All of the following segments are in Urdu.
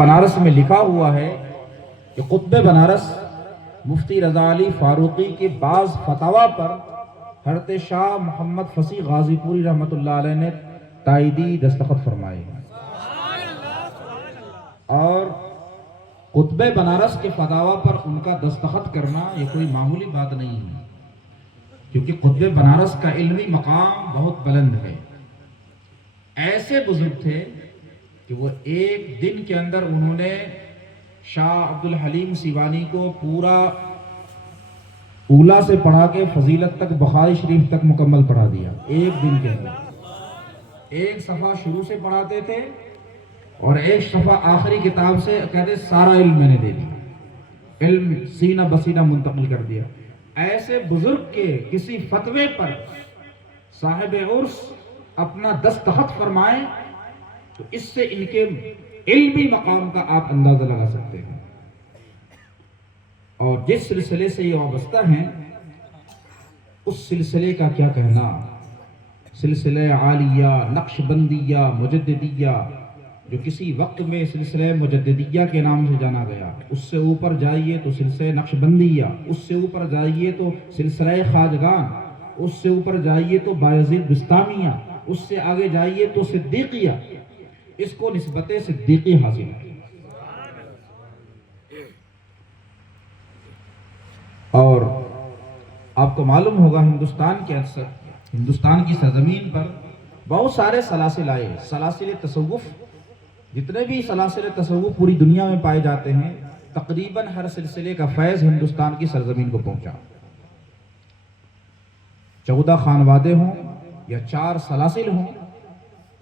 بنارس میں لکھا ہوا ہے کہ قطب بنارس مفتی رضا علی فاروقی کے بعض فتاوی پر حضرت شاہ محمد فصیح غازی پوری رحمۃ اللہ علیہ نے تائیدی دستخط فرمائے اور قطب بنارس کے فتاوی پر ان کا دستخط کرنا یہ کوئی معمولی بات نہیں ہے، کیونکہ قطب بنارس کا علمی مقام بہت بلند ہے۔ ایسے بزرگ تھے کہ وہ ایک دن کے اندر انہوں نے شاہ عبدالحلیم سیوانی کو پورا اولا سے پڑھا کے فضیلت تک بخاری شریف تک مکمل پڑھا دیا ایک دن کے اندر۔ ایک صفحہ شروع سے پڑھاتے تھے اور ایک صفحہ آخری کتاب سے کہتے سارا علم میں نے دے دیا، علم سینہ بسینہ منتقل کر دیا۔ ایسے بزرگ کے کسی فتوے پر صاحب عرس اپنا دستخط فرمائیں تو اس سے ان کے علمی مقام کا آپ اندازہ لگا سکتے ہیں۔ اور جس سلسلے سے یہ وابستہ ہیں اس سلسلے کا کیا کہنا، سلسلہ عالیہ، نقش بندیہ، مجددیہ، جو کسی وقت میں سلسلہ مجددیہ کے نام سے جانا گیا، اس سے اوپر جائیے تو سلسلہ نقش بندیہ، اس سے اوپر جائیے تو سلسلہ خواجگان، اس سے اوپر جائیے تو بایزید بستامیہ، اس سے آگے جائیے تو صدیقیہ، اس کو نسبت صدیقی حاصل ہے۔ اور آپ کو معلوم ہوگا ہندوستان کی سرزمین پر بہت سارے سلاسل آئے، سلاسل تصوف، جتنے بھی سلاسل تصوف پوری دنیا میں پائے جاتے ہیں، تقریباً ہر سلسلے کا فیض ہندوستان کی سرزمین کو پہنچا۔ 14 خانوادے ہوں یا 4 سلاسل ہوں،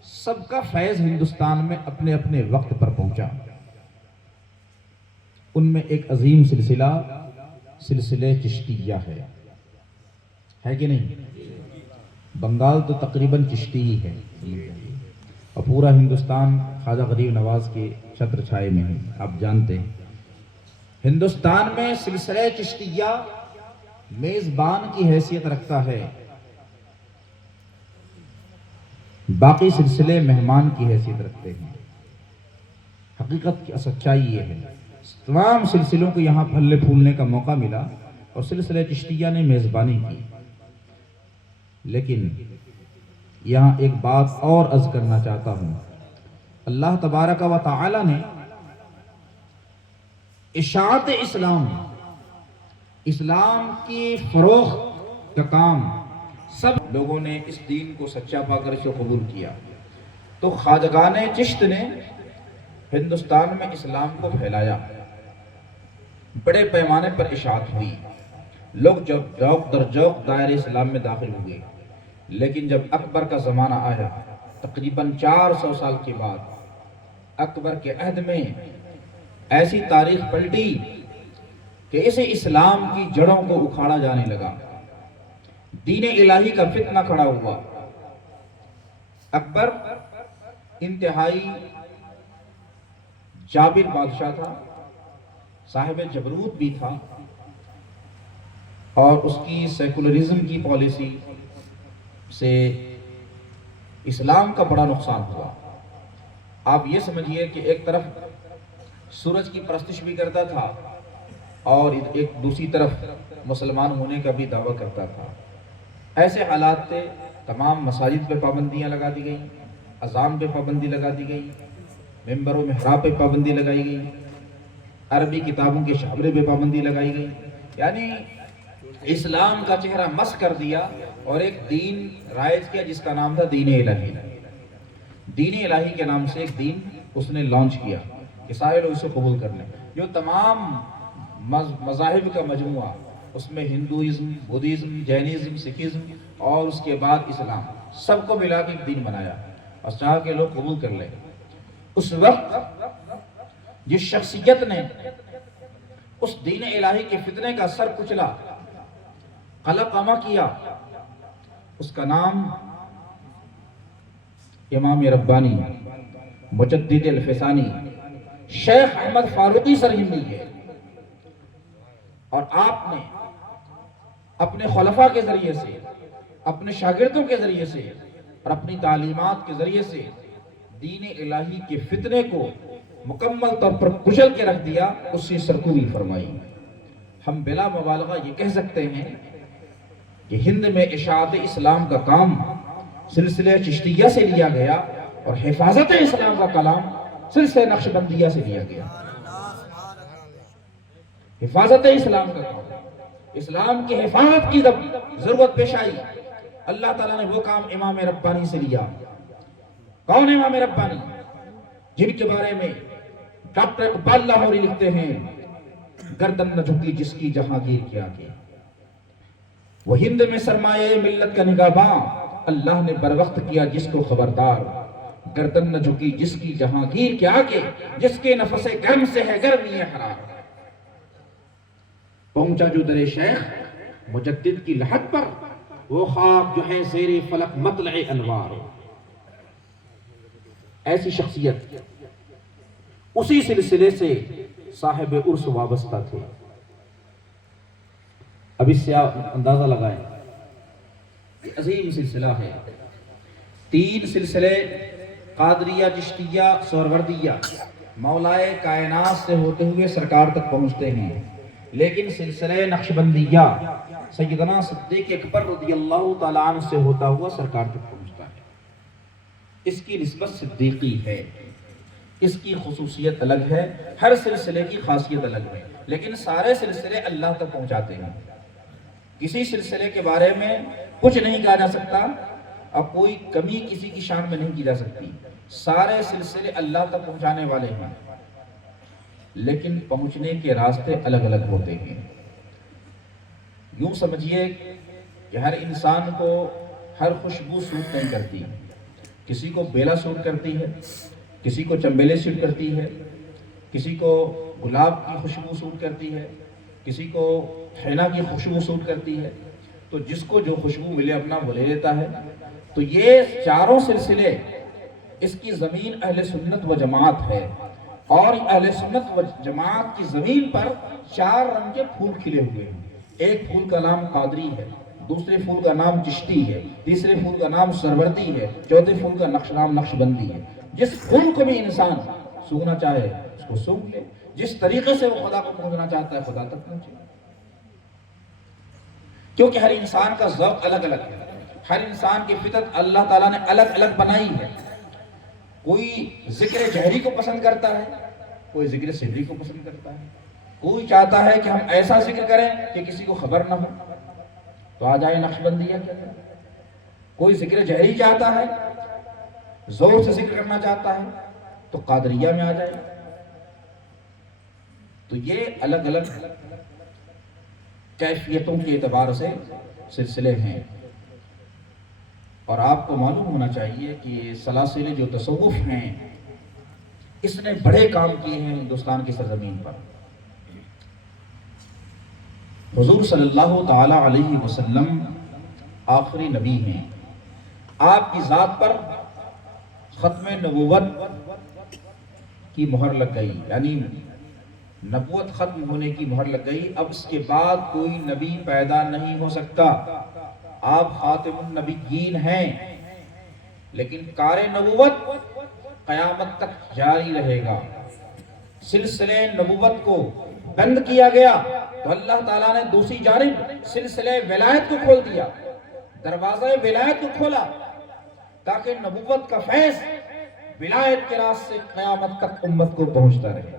سب کا فیض ہندوستان میں اپنے اپنے وقت پر پہنچا۔ ان میں ایک عظیم سلسلہ چشتیہ ہے کہ نہیں؟ بنگال تو تقریباً چشتی ہی ہے اور پورا ہندوستان خواجہ غریب نواز کے چھتر چھائے میں ہے، آپ جانتے ہیں۔ ہندوستان میں سلسلہ چشتیہ میزبان کی حیثیت رکھتا ہے، باقی سلسلے مہمان کی حیثیت رکھتے ہیں۔ حقیقت کی سچائی یہ ہے، تمام سلسلوں کو یہاں پھلنے پھولنے کا موقع ملا اور سلسلہ چشتیہ نے میزبانی کی۔ لیکن یہاں ایک بات اور عرض کرنا چاہتا ہوں، اللہ تبارک و تعالی نے اشاعت اسلام کی فروغ کا کام سب لوگوں نے اس دین کو سچا پا کر اسے قبول کیا، تو خواجگان چشت نے ہندوستان میں اسلام کو پھیلایا، بڑے پیمانے پر اشاعت ہوئی، لوگ جوق در جوق دائرہ اسلام میں داخل ہوئے۔ لیکن جب اکبر کا زمانہ آیا، تقریباً 400 سال کے بعد، اکبر کے عہد میں ایسی تاریخ پلٹی کہ اسے اسلام کی جڑوں کو اکھاڑا جانے لگا، دین الہی کا فتنہ کھڑا ہوا۔ اکبر انتہائی جابر بادشاہ تھا، صاحب جبروت بھی تھا، اور اس کی سیکولرزم کی پالیسی سے اسلام کا بڑا نقصان ہوا۔ آپ یہ سمجھیے کہ ایک طرف سورج کی پرستش بھی کرتا تھا اور ایک دوسری طرف مسلمان ہونے کا بھی دعویٰ کرتا تھا۔ ایسے حالات تھے، تمام مساجد پہ پابندیاں لگا دی گئیں، اذان پہ پابندی لگا دی گئی، ممبر و محراب پہ پابندی لگائی گئی، عربی کتابوں کے شابرے پہ پابندی لگائی گئی، یعنی اسلام کا چہرہ مسخ کر دیا اور ایک دین رائج کیا جس کا نام تھا دین الہی۔ دین الہی کے نام سے ایک دین اس نے لانچ کیا کہ سارے لوگ اسے قبول کر لیں، جو تمام مذاہب کا مجموعہ، اس میں ہندوازم، بدھزم، جینزم، سکھزم اور اس کے بعد اسلام، سب کو ملا کے ایک دین بنایا اور چاہ کے لوگ قبول کر لیں۔ اس وقت جس شخصیت نے اس دین الہی کے فتنے کا سر کچلا، قلقمہ کیا، اس کا نام امام ربانی، مجدد الفسانی، شیخ احمد فاروقی سرہندی ہے۔ اور آپ نے اپنے خلفاء کے ذریعے سے، اپنے شاگردوں کے ذریعے سے اور اپنی تعلیمات کے ذریعے سے دین الہی کے فتنے کو مکمل طور پر کچل کے رکھ دیا، اس سے سرکوبی فرمائی۔ ہم بلا مبالغہ یہ کہہ سکتے ہیں کہ ہند میں اشاعت اسلام کا کام سلسلہ چشتیہ سے لیا گیا اور حفاظت اسلام کا کلام سلسلہ نقشبندیہ سے لیا گیا۔ حفاظت اسلام کا کام، اسلام کی حفاظت کی جب ضرورت پیش آئی، اللہ تعالیٰ نے وہ کام امام ربانی سے لیا۔ کون امام ربانی؟ جن کے بارے میں ڈاکٹر اقبال لاہوری لکھتے ہیں، گردن نہ جھکی جس کی جہانگیر کے آگے، وہ ہند میں سرمایہ ملت کا نگہباں، اللہ نے بر وقت کیا جس کو خبردار، گردن نہ جھکی جس کی جہانگیر کے آگے، جس کے نفس گرم سے ہے گرمی حرار۔ پہنچا جو در شیخ مجدد کی لحد پر، وہ خواب جو ہے زیر فلک مطلع انوار۔ ایسی شخصیت اسی سلسلے سے صاحب عرس وابستہ تھے۔ اب اس سے آپ اندازہ لگائیں، عظیم سلسلہ ہے۔ 3 سلسلے قادریہ، چشتیہ، سہروردیہ مولائے کائنات سے ہوتے ہوئے سرکار تک پہنچتے ہیں، لیکن سلسلہ نقشبندیہ سیدنا صدیق اکبر رضی اللہ تعالیٰ عنہ سے ہوتا ہوا سرکار تک پہنچتا ہے۔ اس کی نسبت صدیقی ہے، اس کی خصوصیت الگ ہے، ہر سلسلے کی خاصیت الگ ہے، لیکن سارے سلسلے اللہ تک پہنچاتے ہیں۔ کسی سلسلے کے بارے میں کچھ نہیں کہا جا سکتا، اب کوئی کمی کسی کی شان میں نہیں کی جا سکتی، سارے سلسلے اللہ تک پہنچانے والے ہیں، لیکن پہنچنے کے راستے الگ الگ ہوتے ہیں۔ یوں سمجھیے کہ ہر انسان کو ہر خوشبو سوٹ نہیں کرتی، کسی کو بیلا سوٹ کرتی ہے، کسی کو چنبیلے سوٹ کرتی ہے، کسی کو گلاب کی خوشبو سوٹ کرتی ہے، کسی کو حینا کی خوشبو سوٹ کرتی ہے، تو جس کو جو خوشبو ملے اپنا وہ لے لیتا ہے۔ تو یہ چاروں سلسلے، اس کی زمین اہل سنت و جماعت ہے، اور اہل سنت و جماعت کی زمین پر 4 رنگ کے پھول کھلے ہوئے ہیں۔ ایک پھول کا نام قادری ہے، دوسرے پھول کا نام چشتی ہے، تیسرے پھول کا نام سروردی ہے، چوتھے پھول کا نام نقشبندی ہے۔ جس پھول کو بھی انسان سونگنا چاہے اس کو سونگ لے، جس طریقے سے وہ خدا کو پہنچنا چاہتا ہے خدا تک پہنچے، کیونکہ ہر انسان کا ذوق الگ الگ ہے، ہر انسان کی فطرت اللہ تعالیٰ نے الگ الگ بنائی ہے۔ کوئی ذکر جہری کو پسند کرتا ہے، کوئی ذکر سری کو پسند کرتا ہے، کوئی چاہتا ہے کہ ہم ایسا ذکر کریں کہ کسی کو خبر نہ ہو، تو آ جائے نقشبندیہ کے اندر۔ کوئی ذکر جہری چاہتا ہے، زور سے ذکر کرنا چاہتا ہے، تو قادریہ میں آ جائے۔ تو یہ الگ الگ کیفیتوں کے اعتبار سے سلسلے ہیں، اور آپ کو معلوم ہونا چاہیے کہ سلاسل جو تصوف ہیں، اس نے بڑے کام کیے ہیں ہندوستان کی سرزمین پر۔ حضور صلی اللہ تعالی علیہ وسلم آخری نبی ہیں، آپ کی ذات پر ختم نبوت کی مہر لگ گئی، یعنی نبوت ختم ہونے کی مہر لگ گئی، اب اس کے بعد کوئی نبی پیدا نہیں ہو سکتا۔ آپ خاتم النبیین ہیں، لیکن کار نبوت قیامت تک جاری رہے گا۔ سلسلے نبوت کو بند کیا گیا تو اللہ تعالیٰ نے دوسری جانب سلسلے ولایت کو کھول دیا، دروازہ ولایت کو کھولا، تاکہ نبوت کا فیض ولایت کے راستے سے قیامت تک امت کو پہنچتا رہے۔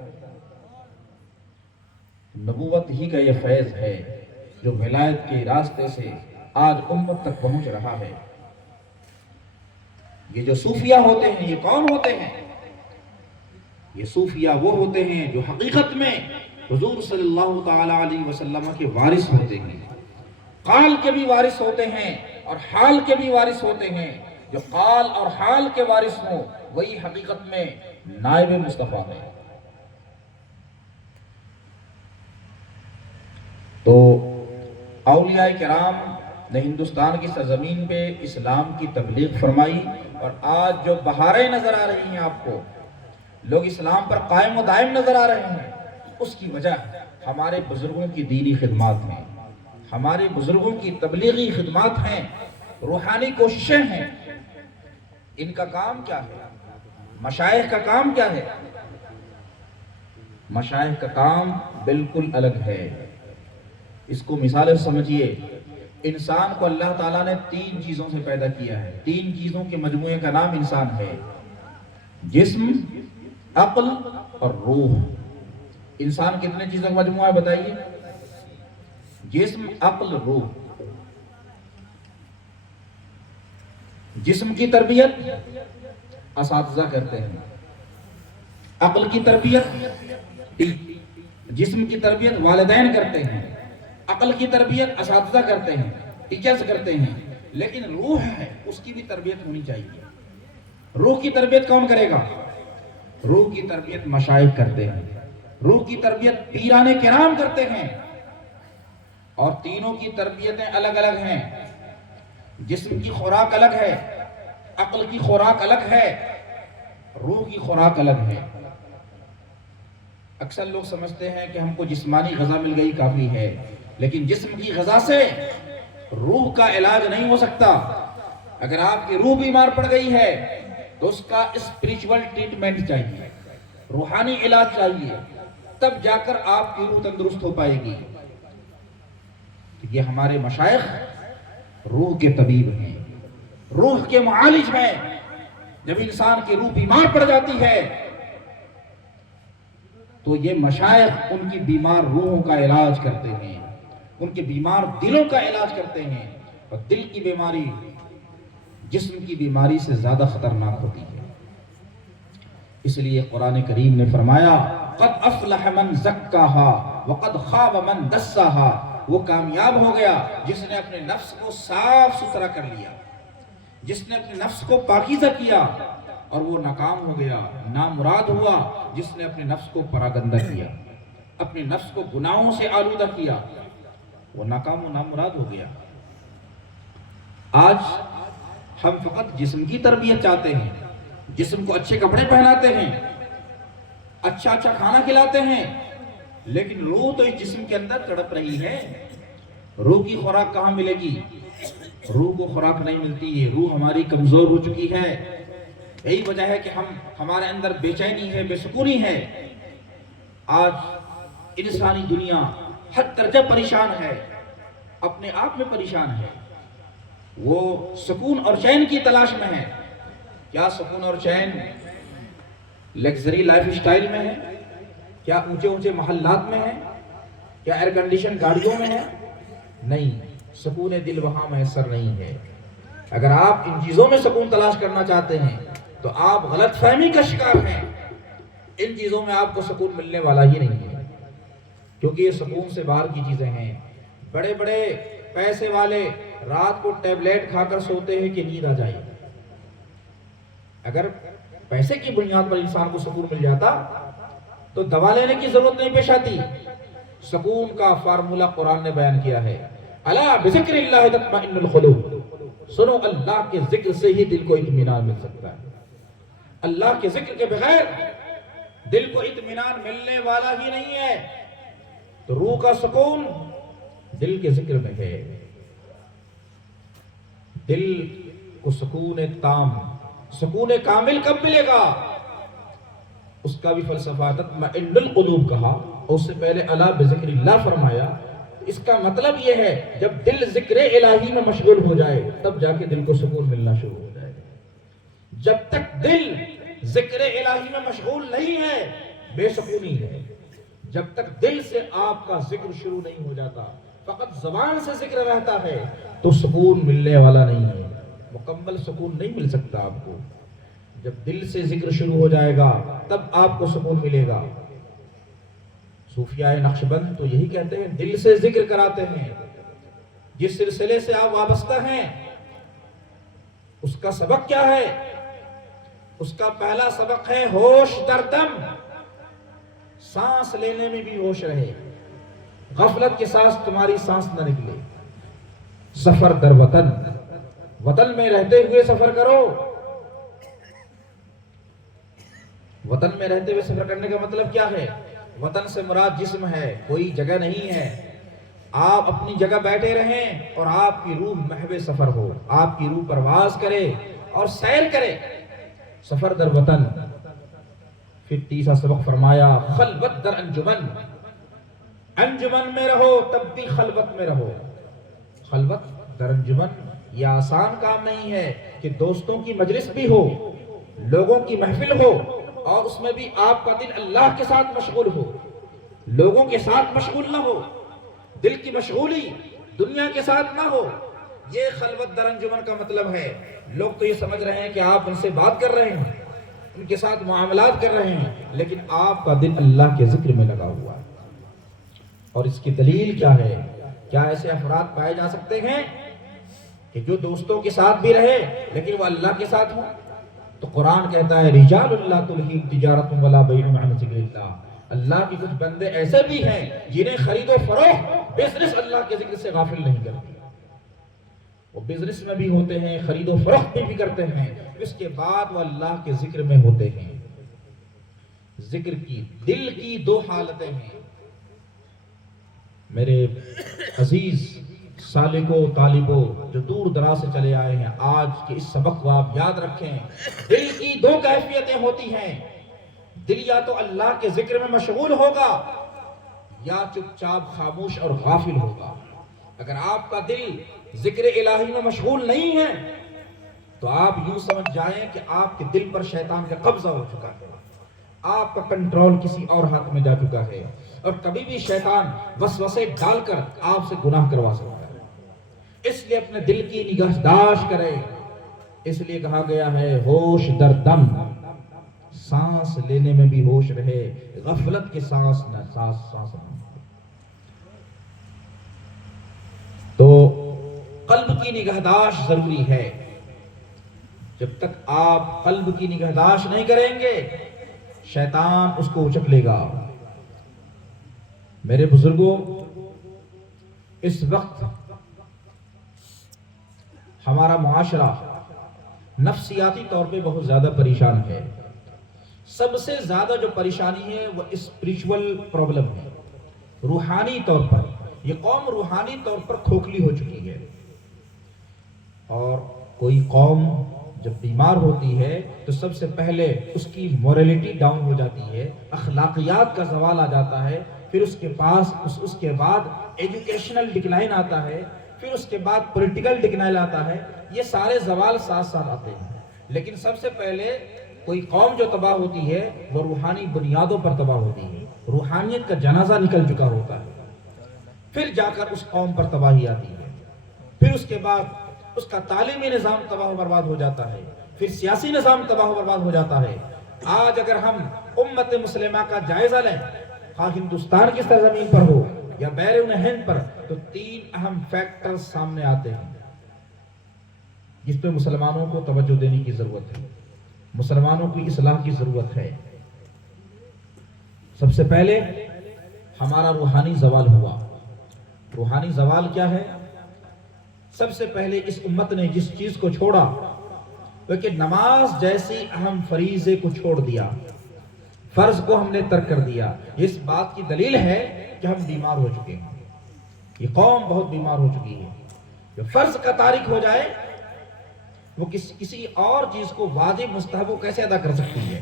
نبوت ہی کا یہ فیض ہے جو ولایت کے راستے سے آج امت تک پہنچ رہا ہے۔ یہ جو صوفیہ ہوتے ہیں، یہ کون ہوتے ہیں؟ یہ صوفیہ وہ ہوتے ہیں جو حقیقت میں حضور صلی اللہ تعالی علیہ وسلم کے وارث ہوتے ہیں، قال کے بھی وارث ہوتے ہیں اور حال کے بھی وارث ہوتے ہیں۔ جو قال اور حال کے وارث ہوں وہی حقیقت میں نائب مصطفیٰ ہے۔ تو اولیاء کرام نے ہندوستان کی سرزمین پہ اسلام کی تبلیغ فرمائی، اور آج جو بہاریں نظر آ رہی ہیں آپ کو، لوگ اسلام پر قائم و دائم نظر آ رہے ہیں، اس کی وجہ ہمارے بزرگوں کی دینی خدمات ہیں، ہمارے بزرگوں کی تبلیغی خدمات ہیں، روحانی کوششیں ہیں۔ ان کا کام کیا ہے؟ مشائخ کا کام کیا ہے؟ مشائخ کا کام بالکل الگ ہے۔ اس کو مثال سمجھیے، انسان کو اللہ تعالیٰ نے 3 چیزوں سے پیدا کیا ہے، 3 چیزوں کے مجموعے کا نام انسان ہے، جسم، عقل اور روح۔ انسان کتنے چیزوں کا مجموعہ ہے بتائیے؟ جسم، عقل، روح۔ جسم کی تربیت اساتذہ کرتے ہیں، عقل کی تربیت جسم کی تربیت والدین کرتے ہیں، عقل کی تربیت اساتذہ کرتے ہیں، ٹیچرز کرتے ہیں، لیکن روح ہے اس کی بھی تربیت ہونی چاہیے۔ روح کی تربیت کون کرے گا؟ روح کی تربیت مشائخ کرتے ہیں، روح کی تربیت پیران کرام کرتے ہیں، اور تینوں کی تربیتیں الگ الگ ہیں۔ جسم کی خوراک الگ ہے، عقل کی خوراک الگ ہے، روح کی خوراک الگ ہے۔ اکثر لوگ سمجھتے ہیں کہ ہم کو جسمانی غذا مل گئی کافی ہے، لیکن جسم کی غذا سے روح کا علاج نہیں ہو سکتا۔ اگر آپ کی روح بیمار پڑ گئی ہے تو اس کا اسپریچول ٹریٹمنٹ چاہیے، روحانی علاج چاہیے، تب جا کر آپ کی روح تندرست ہو پائے گی۔ یہ ہمارے مشائخ روح کے طبیب ہیں، روح کے معالج ہیں۔ جب انسان کی روح بیمار پڑ جاتی ہے تو یہ مشائخ ان کی بیمار روحوں کا علاج کرتے ہیں، ان کے بیمار دلوں کا علاج کرتے ہیں، اور دل کی بیماری جسم کی بیماری سے زیادہ خطرناک ہوتی ہے۔ اس لیے قرآن کریم نے فرمایا قد افلح من زکاہا وقد خاب من دساہا، وہ کامیاب ہو گیا جس نے اپنے نفس کو صاف ستھرا کر لیا، جس نے اپنے نفس کو پاکیزہ کیا، اور وہ ناکام ہو گیا، نامراد ہوا جس نے اپنے نفس کو پراگندہ کیا، اپنے نفس کو گناہوں سے آلودہ کیا، وہ ناکام و نامراد ہو گیا۔ آج ہم فقط جسم کی تربیت چاہتے ہیں، جسم کو اچھے کپڑے پہناتے ہیں، اچھا اچھا کھانا کھلاتے ہیں، لیکن روح تو اس جسم کے اندر تڑپ رہی ہے۔ روح کی خوراک کہاں ملے گی؟ روح کو خوراک نہیں ملتی ہے، روح ہماری کمزور ہو چکی ہے۔ یہی وجہ ہے کہ ہمارے اندر بے چینی ہے، بے سکونی ہے۔ آج انسانی دنیا حد درجہ پریشان ہے، اپنے آپ میں پریشان ہے، وہ سکون اور چین کی تلاش میں ہے۔ کیا سکون اور چین لگژری لائف اسٹائل میں ہے؟ کیا اونچے اونچے محلات میں ہے؟ کیا ایئر کنڈیشن گاڑیوں میں ہے؟ نہیں، سکون دل وہاں میسر نہیں ہے۔ اگر آپ ان چیزوں میں سکون تلاش کرنا چاہتے ہیں تو آپ غلط فہمی کا شکار ہیں۔ ان چیزوں میں آپ کو سکون ملنے والا ہی نہیں ہے، کیونکہ یہ سکون سے باہر کی چیزیں ہیں۔ بڑے بڑے پیسے والے رات کو ٹیبلیٹ کھا کر سوتے ہیں کہ نیند آ جائے۔ اگر پیسے کی بنیاد پر انسان کو سکون مل جاتا تو دوا لینے کی ضرورت نہیں پیش آتی۔ سکون کا فارمولہ قرآن نے بیان کیا ہے، الا بذکر اللہ تطمئن القلوب، سنو اللہ کے ذکر سے ہی دل کو اطمینان مل سکتا ہے۔ اللہ کے ذکر کے بغیر دل کو اطمینان ملنے والا ہی نہیں ہے۔ تو روح کا سکون دل کے ذکر میں ہے۔ دل کو سکون تام، سکون کامل کب ملے گا؟ اس کا بھی فلسفہ تطمئن القلوب کہا، اور اس سے پہلے الا بذکر اللہ فرمایا۔ اس کا مطلب یہ ہے جب دل ذکر الہی میں مشغول ہو جائے تب جا کے دل کو سکون ملنا شروع ہو جائے۔ جب تک دل ذکر الہی میں مشغول نہیں ہے بے سکونی ہے۔ جب تک دل سے آپ کا ذکر شروع نہیں ہو جاتا، فقط زبان سے ذکر رہتا ہے، تو سکون ملنے والا نہیں ہے، مکمل سکون نہیں مل سکتا آپ کو۔ جب دل سے ذکر شروع ہو جائے گا تب آپ کو سکون ملے گا۔ صوفیاء نقشبند تو یہی کہتے ہیں، دل سے ذکر کراتے ہیں۔ جس سلسلے سے آپ وابستہ ہیں اس کا سبق کیا ہے؟ اس کا پہلا سبق ہے ہوش در دم، سانس لینے میں بھی ہوش رہے، غفلت کے ساتھ تمہاری سانس نہ نکلے۔ سفر در وطن، وطن میں رہتے ہوئے سفر کرو۔ وطن میں رہتے ہوئے سفر کرنے کا مطلب کیا ہے؟ وطن سے مراد جسم ہے، کوئی جگہ نہیں ہے۔ آپ اپنی جگہ بیٹھے رہیں اور آپ کی روح محو سفر ہو، آپ کی روح پرواز کرے اور سیر کرے۔ سفر در وطن، پھر تیسرا سبق فرمایا خلوت در انجمن، انجمن میں رہو تب بھی خلوت میں رہو۔ خلوت در انجمن یہ آسان کام نہیں ہے کہ دوستوں کی مجلس بھی ہو، لوگوں کی محفل ہو، اور اس میں بھی آپ کا دل اللہ کے ساتھ مشغول ہو، لوگوں کے ساتھ مشغول نہ ہو، دل کی مشغولی دنیا کے ساتھ نہ ہو۔ یہ خلوت در انجمن کا مطلب ہے۔ لوگ تو یہ سمجھ رہے ہیں کہ آپ ان سے بات کر رہے ہیں، ان کے ساتھ معاملات کر رہے ہیں، لیکن آپ کا دل اللہ کے ذکر میں لگا ہوا ہے۔ اور اس کی دلیل کیا ہے؟ کیا ایسے افراد پائے جا سکتے ہیں کہ جو دوستوں کے ساتھ بھی رہے لیکن وہ اللہ کے ساتھ ہوں؟ تو قرآن کہتا ہے رجال لا تلہیہم تجارت ولا بیع عن ذکر اللہ، اللہ کے کچھ بندے ایسے بھی ہیں جنہیں خرید و فروخت بزنس اللہ کے ذکر سے غافل نہیں کرتی۔ وہ بزنس میں بھی ہوتے ہیں، خرید و فروخت بھی کرتے ہیں، اس کے بعد وہ اللہ کے ذکر میں ہوتے ہیں۔ ذکر کی دل کی دو حالتیں ہیں۔ میرے عزیز سالکو طالبو جو دور دراز سے چلے آئے ہیں، آج کے اس سبق کو آپ یاد رکھیں۔ دل کی دو کیفیتیں ہوتی ہیں۔ دل یا تو اللہ کے ذکر میں مشغول ہوگا یا چپ چاپ خاموش اور غافل ہوگا۔ اگر آپ کا دل ذکر الہی میں مشغول نہیں ہے تو آپ یوں سمجھ جائیں کہ آپ کے دل پر شیطان کا قبضہ ہو چکا ہے، آپ کا کنٹرول کسی اور ہاتھ میں جا چکا ہے، اور کبھی بھی شیطان وسوسے ڈال کر آپ سے گناہ کروا سکتا ہے۔ اس لیے اپنے دل کی نگہداشت کریں۔ اس لیے کہا گیا ہے ہوش در دم، سانس لینے میں بھی ہوش رہے، غفلت کے سانس نہ سانس نہ۔ تو قلب کی نگہداشت ضروری ہے۔ جب تک آپ قلب کی نگہداشت نہیں کریں گے شیطان اس کو اچک لے گا۔ میرے بزرگوں، اس وقت ہمارا معاشرہ نفسیاتی طور پہ بہت زیادہ پریشان ہے۔ سب سے زیادہ جو پریشانی ہے وہ اسپریچول پرابلم ہے، روحانی طور پر۔ یہ قوم روحانی طور پر کھوکھلی ہو چکی ہے، اور کوئی قوم جب بیمار ہوتی ہے تو سب سے پہلے اس کی موریلٹی ڈاؤن ہو جاتی ہے، اخلاقیات کا زوال آ جاتا ہے، پھر اس کے بعد ایجوکیشنل ڈکلائن آتا ہے، پھر اس کے بعد پولیٹیکل ڈکلائن آتا ہے۔ یہ سارے زوال ساتھ ساتھ آتے ہیں، لیکن سب سے پہلے کوئی قوم جو تباہ ہوتی ہے وہ روحانی بنیادوں پر تباہ ہوتی ہے، روحانیت کا جنازہ نکل چکا ہوتا ہے، پھر جا کر اس قوم پر تباہی آتی ہے، پھر اس کے بعد اس کا تعلیمی نظام تباہ و برباد ہو جاتا ہے، پھر سیاسی نظام تباہ و برباد ہو جاتا ہے۔ آج اگر ہم امت مسلمہ کا جائزہ لیں، خواہ ہندوستان کی سرزمین پر ہو یا بیرون ہند پر، تو تین اہم فیکٹر سامنے آتے ہیں جس پہ مسلمانوں کو توجہ دینے کی ضرورت ہے، مسلمانوں کی اصلاح کی ضرورت ہے۔ سب سے پہلے ہمارا روحانی زوال ہوا۔ روحانی زوال کیا ہے؟ سب سے پہلے اس امت نے جس چیز کو چھوڑا وہ کہ نماز جیسی اہم فریضے کو چھوڑ دیا، فرض کو ہم نے ترک کر دیا۔ اس بات کی دلیل ہے کہ ہم بیمار ہو چکے ہیں، یہ قوم بہت بیمار ہو چکی ہے۔ جو فرض کا تارک ہو جائے وہ کسی اور چیز کو واجب مستحب کو کیسے ادا کر سکتی ہے؟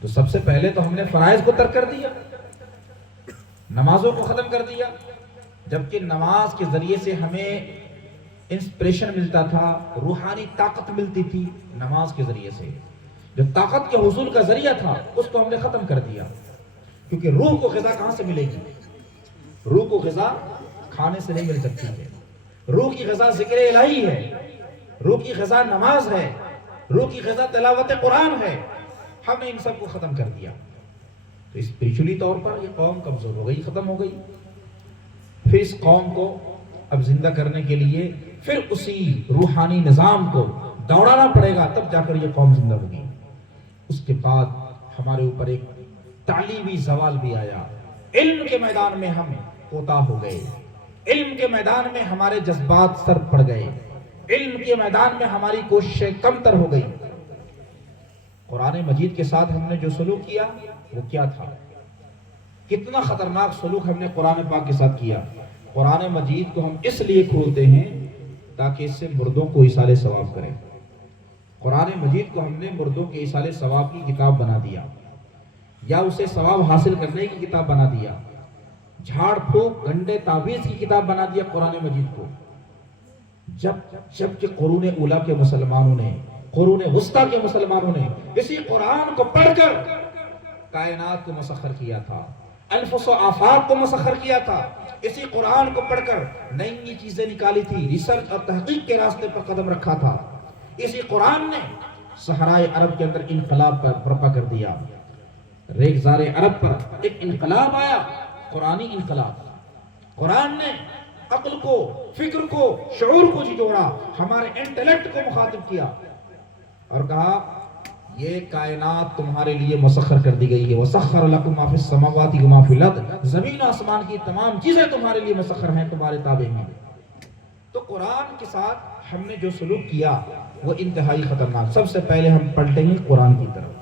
تو سب سے پہلے تو ہم نے فرائض کو ترک کر دیا، نمازوں کو ختم کر دیا، جبکہ نماز کے ذریعے سے ہمیں انسپریشن ملتا تھا، روحانی طاقت ملتی تھی۔ نماز کے ذریعے سے جو طاقت کے حصول کا ذریعہ تھا اس کو ہم نے ختم کر دیا، کیونکہ روح کو غذا کہاں سے ملے گی؟ روح کو غذا کھانے سے نہیں مل سکتی ہے۔ روح کی غذا ذکر الہی ہے، روح کی غذا نماز ہے، روح کی غذا تلاوت قرآن ہے۔ ہم نے ان سب کو ختم کر دیا، تو اسپریچولی طور پر یہ قوم کمزور ہو گئی، ختم ہو گئی۔ پھر اس قوم کو اب زندہ کرنے کے لیے پھر اسی روحانی نظام کو دوڑانا پڑے گا، تب جا کر یہ قوم زندہ ہوگی۔ اس کے بعد ہمارے اوپر ایک تعلیمی زوال بھی آیا۔ علم کے میدان میں ہم کوتاہ ہو گئے، علم کے میدان میں ہمارے جذبات سر پڑ گئے، علم کے میدان میں ہماری کوششیں کمتر ہو گئی۔ قرآن مجید کے ساتھ ہم نے جو سلوک کیا وہ کیا تھا؟ کتنا خطرناک سلوک ہم نے قرآن پاک کے ساتھ کیا۔ قرآن مجید کو ہم اس لیے کھولتے ہیں تاکہ اس سے مردوں کو ایصال ثواب کریں۔ قرآن مجید کو ہم نے مردوں کے ایصال ثواب کی کتاب بنا دیا۔ یا اسے ثواب حاصل کرنے کی کتاب بنا دیا، جھاڑ پھونک گنڈے تعویذ کی کتاب بنا دیا قرآن مجید کو، جب کہ قرون اولیٰ کے مسلمانوں نے، قرون وسطیٰ کے مسلمانوں نے اسی قرآن کو پڑھ کر کائنات کو مسخر کیا تھا، انفس و آفات کو مسخر کیا تھا، اسی قرآن کو پڑھ کر نئی نئی چیزیں نکالی تھی، ریسرچ اور تحقیق کے راستے پر قدم رکھا تھا۔ اسی قرآن نے صحرائے عرب کے اندر انقلاب برپا کر دیا، ریگزار عرب پر ایک انقلاب آیا، قرآنی انقلاب۔ قرآن نے عقل کو، فکر کو، شعور کو جوڑا، ہمارے انٹلیکٹ کو مخاطب کیا اور کہا یہ کائنات تمہارے لیے مسخر کر دی گئی ہے، وَسَخَّرَ لَكُم مَا فِي السَّمَاوَاتِ وَمَا فِي الْأَرْضِ، زمین و آسمان کی تمام چیزیں تمہارے لیے مسخر ہیں، تمہارے تابع ہیں۔ تو قرآن کے ساتھ ہم نے جو سلوک کیا وہ انتہائی خطرناک۔ سب سے پہلے ہم پلٹیں گے قرآن کی طرف،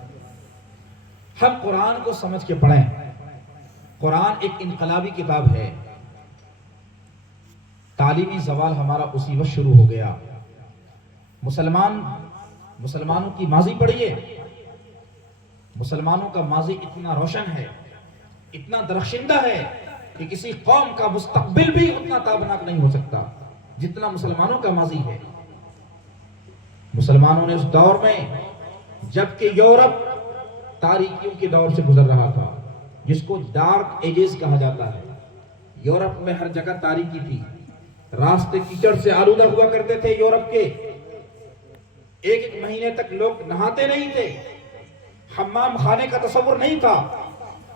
ہم قرآن کو سمجھ کے پڑھیں۔ قرآن ایک انقلابی کتاب ہے، تعلیمی زوال ہمارا اسی وقت شروع ہو گیا۔ مسلمانوں کی ماضی پڑھیے، مسلمانوں کا ماضی اتنا روشن ہے، اتنا درخشندہ ہے کہ کسی قوم کا مستقبل بھی اتنا تابناک نہیں ہو سکتا جتنا مسلمانوں کا ماضی ہے۔ مسلمانوں نے اس دور میں، جبکہ یورپ تاریکیوں کے دور سے گزر رہا تھا، جس کو ڈارک ایجز کہا جاتا ہے، یورپ میں ہر جگہ تاریکی تھی، راستے کیچڑ سے آلودہ ہوا کرتے تھے یورپ کے، ایک مہینے تک لوگ نہاتے نہیں تھے، حمام خانے کا تصور نہیں تھا۔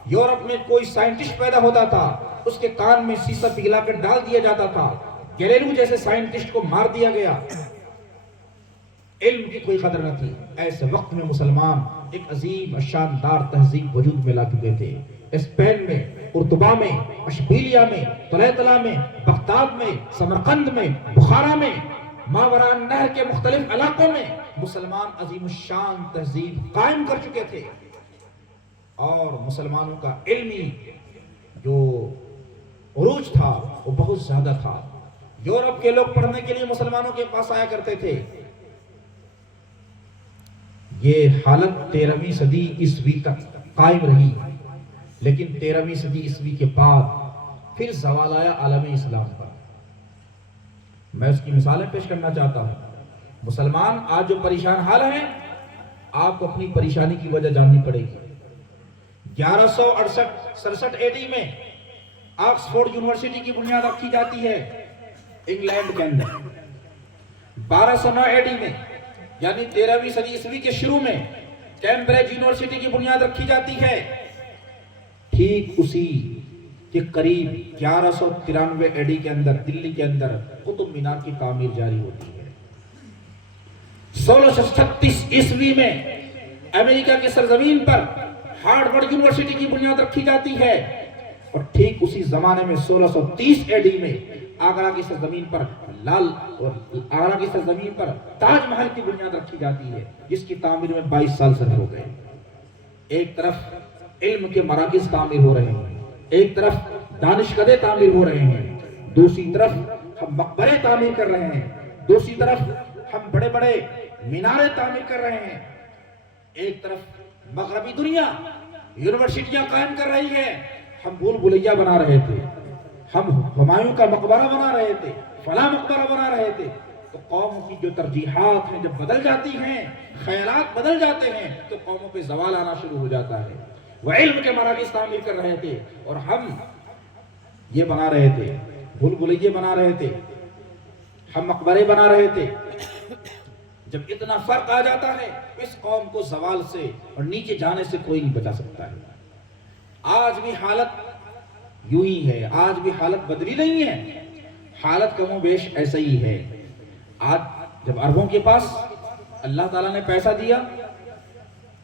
یورپ میں کوئی سائنٹسٹ پیدا ہوتا تھا، اس کے کان میں سیسا پگھلا کر ڈال دیا جاتا تھا، گیلیلیو جیسے سائنٹسٹ کو مار دیا گیا، علم کی کوئی قدر نہ تھی۔ ایسے وقت میں مسلمان ایک عظیم شاندار تہذیب وجود میں لا چکے تھے۔ اسپین میں، قرطبہ میں، اشبیلیہ میں، طلیطلہ میں، بغداد میں، سمرقند میں، بخارا میں، ماوراء النہر کے مختلف علاقوں میں مسلمان عظیم الشان تہذیب قائم کر چکے تھے، اور مسلمانوں کا علمی جو عروج تھا وہ بہت زیادہ تھا۔ یورپ کے لوگ پڑھنے کے لیے مسلمانوں کے پاس آیا کرتے تھے۔ یہ حالت 13ویں صدی عیسوی تک قائم رہی، لیکن 13ویں صدی عیسوی کے بعد پھر زوال آیا عالم اسلام پر۔ میں اس کی مثالیں پیش کرنا چاہتا ہوں۔ مسلمان آج جو پریشان حال ہیں، آپ کو اپنی پریشانی کی وجہ جاننی پڑے گی۔ 1167 AD میں آکسفورڈ یونیورسٹی کی بنیاد رکھی جاتی ہے انگلینڈ کے اندر۔ 1209 AD میں یعنی 13ویں صدی عیسوی کے شروع میں کیمبرج یونیورسٹی کی بنیاد رکھی جاتی ہے۔ ٹھیک اسی کے قریب 1193 AD کے اندر دلی کے اندر قطب مینار کی تعمیر جاری ہوتی ہے۔ 1636 عیسوی میں امریکہ کی سرزمین پر ہارورڈ یونیورسٹی کی بنیاد رکھی جاتی ہے، اور ٹھیک اسی زمانے میں 1630 AD میں آگرہ کی سرزمین پر تاج محل کی بنیاد رکھی جاتی ہے، جس کی تعمیر میں 22 سال صرف ہو گئے۔ ایک طرف علم کے مراکز تعمیر ہو رہے ہیں، ایک طرف دانشکدے تعمیر ہو رہے ہیں، دوسری طرف ہم مقبرے تعمیر کر رہے ہیں، دوسری طرف ہم بڑے بڑے مینارے تعمیر کر رہے ہیں، ایک طرف مغربی دنیا یونیورسٹیاں قائم کر رہی ہے، ہم بھول بھلیاں بنا رہے تھے، ہم ہمایوں کا مقبرہ بنا رہے تھے، فلاں مقبرہ بنا رہے تھے۔ تو قوم کی جو ترجیحات ہیں جب بدل جاتی ہیں، خیالات بدل جاتے ہیں، تو قوموں پہ زوال آنا شروع ہو جاتا ہے۔ وہ علم کے مراکز تعمیر کر رہے تھے اور ہم یہ بنا رہے تھے، بھول بھلیے بنا رہے تھے، ہم مقبرے بنا رہے تھے۔ جب اتنا فرق آ جاتا ہے، اس قوم کو زوال سے اور نیچے جانے سے کوئی نہیں بچا سکتا ہے۔ آج بھی حالت یوں ہی ہے، آج بھی حالت بدلی نہیں ہے، حالت کم و بیش ایسا ہی ہے۔ آج جب عربوں کے پاس اللہ تعالیٰ نے پیسہ دیا،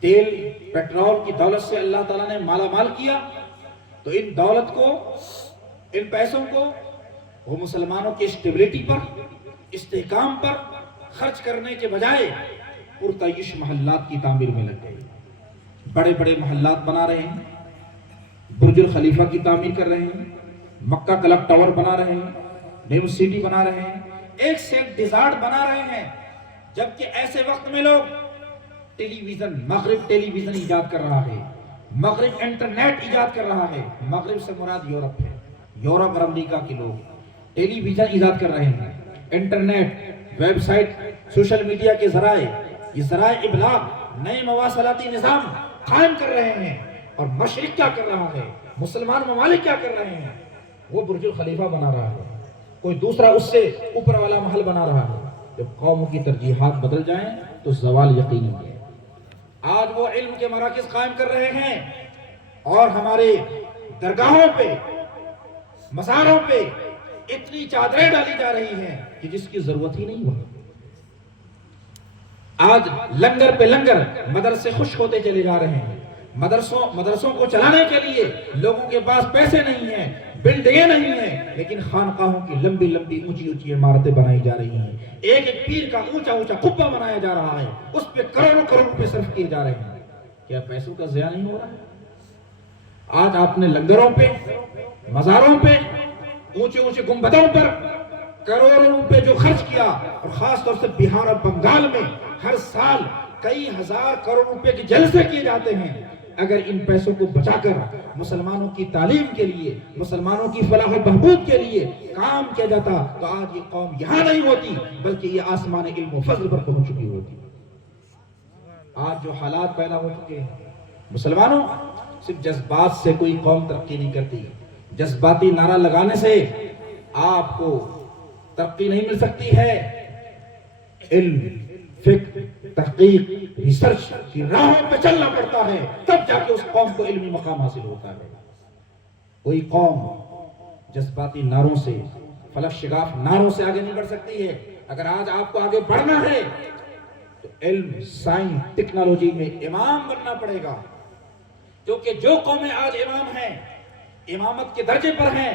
تیل پیٹرول کی دولت سے اللہ تعالیٰ نے مالا مال کیا، تو ان دولت کو، ان پیسوں کو وہ مسلمانوں کی اسٹیبلٹی پر، استحکام پر خرچ کرنے کے بجائے پرتعیش محلات کی تعمیر میں لگ گئے۔ بڑے بڑے محلات بنا رہے ہیں، برج الخلیفہ کی تعمیر کر رہے ہیں، مکہ کلک ٹاور بنا رہے ہیں، نیو سٹی بنا رہے ہیں، ایک سے ایک ڈیزارٹ بنا رہے ہیں، جبکہ ایسے وقت میں لوگ ٹیلی ویژن، مغرب ٹیلی ویژن ایجاد کر رہا ہے، مغرب انٹرنیٹ ایجاد کر رہا ہے، مغرب سے مراد یورپ ہے، یورپ اور امریکہ کے لوگ ٹیلی ویژن ایجاد کر رہے ہیں، internet, website, social media کے ذرائع، یہ ذرائع ابلاغ، نئے مواصلاتی نظام قائم کر رہے ہیں۔ اور مشرق کیا کر رہا ہے، مسلمان ممالک کیا کر رہے ہیں؟ وہ برج الخلیفہ بنا رہا ہے، کوئی دوسرا اس سے اوپر والا محل بنا رہا ہے۔ جب قوموں کی ترجیحات بدل جائیں تو زوال یقینی ہے۔ آج وہ علم کے مراکز قائم کر رہے ہیں اور ہمارے درگاہوں پہ، مزاروں پہ اتنی چادریں ڈالی جا رہی ہیں کہ جس کی ضرورت ہی نہیں ہو۔ آج لنگر پہ لنگر، مدرسے خشک ہوتے چلے جا رہے ہیں۔ مدرسوں کو چلانے کے لیے لوگوں کے پاس پیسے نہیں ہیں، بلڈنگیں نہیں ہیں، لیکن خانقاہوں کی لمبی لمبی اونچی اونچی عمارتیں بنائی جا رہی ہیں۔ ایک ایک پیر کا اونچا اونچا قبہ بنایا جا رہا ہے، اس پہ کروڑوں کروڑ روپے صرف کیے جا رہے ہیں۔ کیا پیسوں کا ضیاع نہیں ہو رہا ہے؟ آج آپ نے لنگروں پہ، مزاروں پہ، اونچے اونچے گنبدوں پر کروڑوں روپے جو خرچ کیا، اور خاص طور سے بہار اور بنگال میں ہر سال کئی ہزار کروڑ روپے کے جلسے کیے جاتے ہیں۔ اگر ان پیسوں کو بچا کر مسلمانوں کی تعلیم کے لیے، مسلمانوں کی فلاح و بہبود کے لیے کام کیا جاتا تو آج یہ قوم یہاں نہیں ہوتی، بلکہ یہ آسمان علم و فضل پر پہنچ چکی ہوتی۔ آج جو حالات پیدا ہو چکے ہیں، مسلمانوں، صرف جذبات سے کوئی قوم ترقی نہیں کرتی۔ جذباتی نعرہ لگانے سے آپ کو ترقی نہیں مل سکتی ہے۔ علم، فکر، تحقیق، ریسرچ کی راہوں پہ چلنا پڑتا ہے، تب جا کے اس قوم کو علمی مقام حاصل ہوتا ہے۔ کوئی قوم جذباتی نعروں سے، فلک شگاف نعروں سے آگے نہیں بڑھ سکتی ہے۔ اگر آج آپ کو آگے بڑھنا ہے تو علم، سائنس، ٹیکنالوجی میں امام بننا پڑے گا، کیونکہ جو قومیں آج امام ہیں، امامت کے درجے پر ہیں،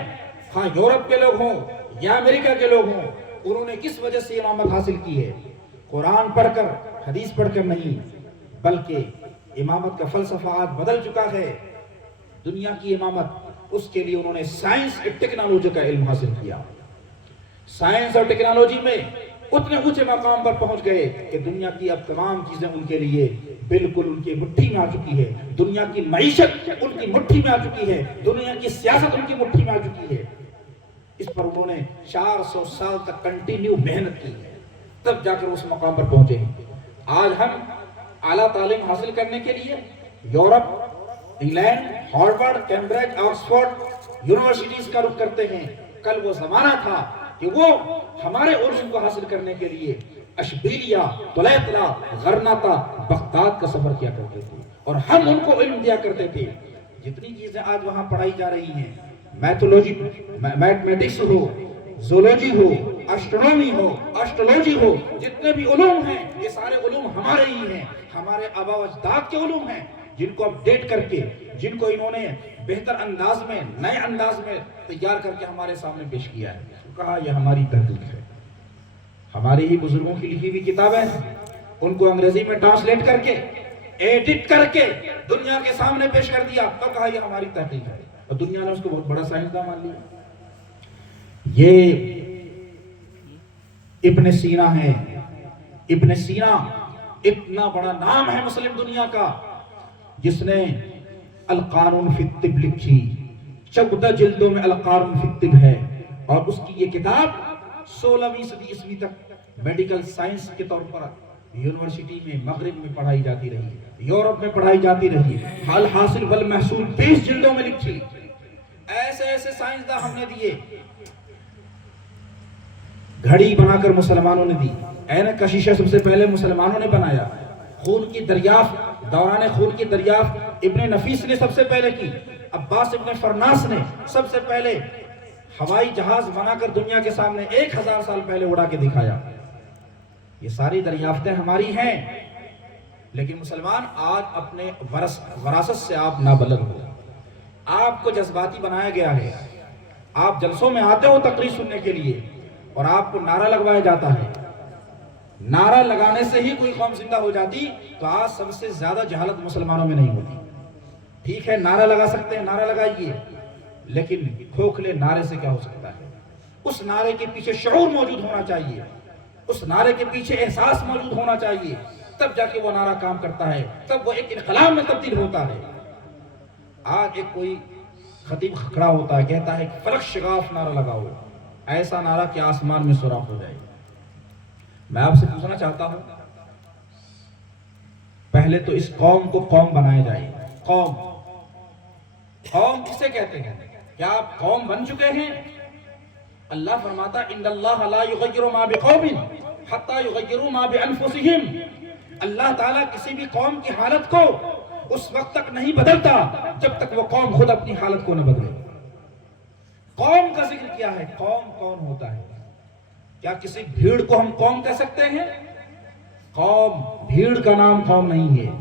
خواہ یورپ کے لوگ ہوں یا امریکہ کے لوگ ہوں، انہوں نے کس وجہ سے امامت حاصل کی ہے؟ قرآن پڑھ کر، حدیث پڑھ کر نہیں، بلکہ امامت کا فلسفہ آج بدل چکا ہے۔ دنیا کی امامت، اس کے لیے انہوں نے سائنس اور ٹیکنالوجی کا علم حاصل کیا۔ سائنس اور ٹیکنالوجی میں اتنے اونچے مقام پر پہنچ گئے کہ دنیا کی اب تمام چیزیں ان کے لیے بالکل ان کی مٹھی میں آ چکی ہے۔ دنیا کی معیشت ان کی مٹھی میں آ چکی ہے، دنیا کی سیاست ان کی مٹھی میں آ چکی ہے۔ اس پر انہوں نے 400 سال تک کنٹینیو محنت کی ہے، تب جا کر اس مقام پر پہنچے ہیں۔ آج ہم اعلیٰ تعلیم حاصل کرنے کے لیے Europe, England, Harvard, Cambridge, Oxford universities کا رخ کرتے ہیں۔ کل وہ زمانہ تھا کہ وہ ہمارے علوم کو حاصل کرنے کے لیے اشبیلیہ، طلیطلہ، غرناطہ، بغداد کا سفر کیا کرتے تھے، اور ہم ان کو علم دیا کرتے تھے۔ جتنی چیزیں آج وہاں پڑھائی جا رہی ہیں، میتھولوجی، میتھمیٹکس ہو، زولوجی ہو، اسٹرونومی ہو، اسٹرولوجی ہو، جتنے بھی علوم ہیں، یہ سارے علوم ہمارے ہی ہیں، ہمارے آبا و اجداد کے علوم ہیں، جن کو اپڈیٹ کر کے، جن کو انہوں نے بہتر انداز میں، نئے انداز میں تیار کر کے ہمارے سامنے پیش کیا ہے۔ کہا یہ ہماری تحقیق ہے، ہمارے ہی بزرگوں کی لکھی ہوئی کتابیں ہیں، ان کو انگریزی میں ٹرانسلیٹ کر کے، ایڈٹ کر کے دنیا کے سامنے پیش کر دیا، تو کہا یہ ہماری تحقیق ہے، اور دنیا نے اس کو بہت بڑا سائنسداں مان لیا۔ یہ ابن سینا ہے۔ ابن سینا اتنا بڑا نام ہے مسلم دنیا کا، جس نے القانون فی الطب لکھی، 14 جلدوں میں القانون فی الطب ہے، اور اس کی یہ کتاب 16ویں صدی عیسوی تک میڈیکل سائنس کے طور پر یونیورسٹی میں مغرب میں پڑھائی جاتی رہی، یورپ میں پڑھائی جاتی رہی، حال حاصل والمحصول 20 جلدوں میں لکھی۔ ایسے ایسے سائنسداں ہم نے دیے، گھڑی بنا کر مسلمانوں نے دی، اینک کا شیشہ سب سے پہلے مسلمانوں نے بنایا، خون کی دریافت، دوران خون کی دریافت ابن نفیس نے سب سے پہلے کی، عباس ابن فرناس نے سب سے پہلے ہوائی جہاز بنا کر دنیا کے سامنے 1000 سال پہلے اڑا کے دکھایا۔ یہ ساری دریافتیں ہماری ہیں، لیکن مسلمان آج اپنے وراثت سے آپ نابلد ہو، آپ کو جذباتی بنایا گیا ہے، آپ جلسوں میں آتے ہو تقریر سننے کے لیے، اور آپ کو نعرہ لگوایا جاتا ہے۔ نعرہ لگانے سے ہی کوئی قوم زندہ ہو جاتی تو آج سب سے زیادہ جہالت مسلمانوں میں نہیں ہوتی۔ ٹھیک ہے، نعرہ لگا سکتے ہیں، نعرہ لگائیے، لیکن کھوکھلے نعرے سے کیا ہو سکتا ہے؟ اس نعرے کے پیچھے شعور موجود ہونا چاہیے، اس نعرے کے پیچھے احساس موجود ہونا چاہیے، تب جا کے وہ نعرہ کام کرتا ہے، تب وہ ایک انقلاب میں تبدیل ہوتا ہے۔ آج ایک کوئی خطیب کھڑا ہوتا ہے، کہتا ہے فلک شغاف نعرہ لگاؤ، ایسا نعرہ کہ آسمان میں سوراخ ہو جائے۔ میں آپ سے پوچھنا چاہتا ہوں، پہلے تو اس قوم کو قوم بنایا جائے۔ قوم کسے کہتے ہیں؟ کیا آپ قوم بن چکے ہیں؟ اللہ فرماتا ان اللہ لا یغیر ما بقوم حتی یغیروا ما بانفسہم۔ اللہ تعالیٰ کسی بھی قوم کی حالت کو اس وقت تک نہیں بدلتا جب تک وہ قوم خود اپنی حالت کو نہ بدلے۔ قوم کا ذکر کیا ہے؟ قوم کون ہوتا ہے؟ کیا کسی بھیڑ کو ہم قوم کہہ سکتے ہیں؟ قوم بھیڑ کا نام قوم نہیں ہے،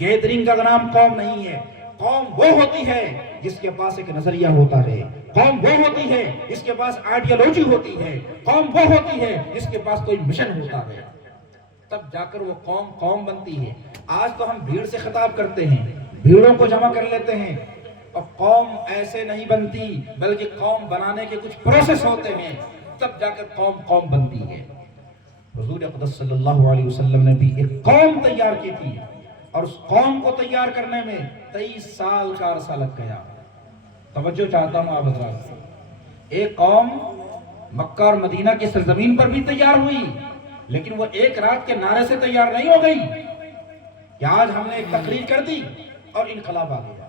گیدرنگ کا نام قوم نہیں ہے۔ قوم وہ ہوتی ہے جس کے پاس ایک نظریہ ہوتا ہے، قوم وہ ہوتی ہے جس کے پاس آئیڈیالوجی ہوتی ہے، قوم وہ ہوتی ہے جس کے پاس کوئی مشن ہوتا ہے، تب جا کر وہ قوم قوم بنتی ہے۔ آج تو ہم بھیڑ سے خطاب کرتے ہیں، بھیڑوں کو جمع کر لیتے ہیں، اور قوم ایسے نہیں بنتی، بلکہ قوم بنانے کے کچھ پروسیس ہوتے ہیں، تب جا کر قوم قوم بنتی ہے۔ حضور اقدس صلی اللہ علیہ وسلم نے بھی ایک قوم تیار کی تھی، اور اس قوم کو تیار کرنے میں 23 سال کا عرصہ لگ گیا۔ توجہ چاہتا ہوں آپ حضرات سے، ایک قوم مکہ اور مدینہ کی سرزمین پر بھی تیار ہوئی، لیکن وہ ایک رات کے نعرے سے تیار نہیں ہو گئی کہ آج ہم نے ایک تقریر کر دی اور انقلاب آ گیا۔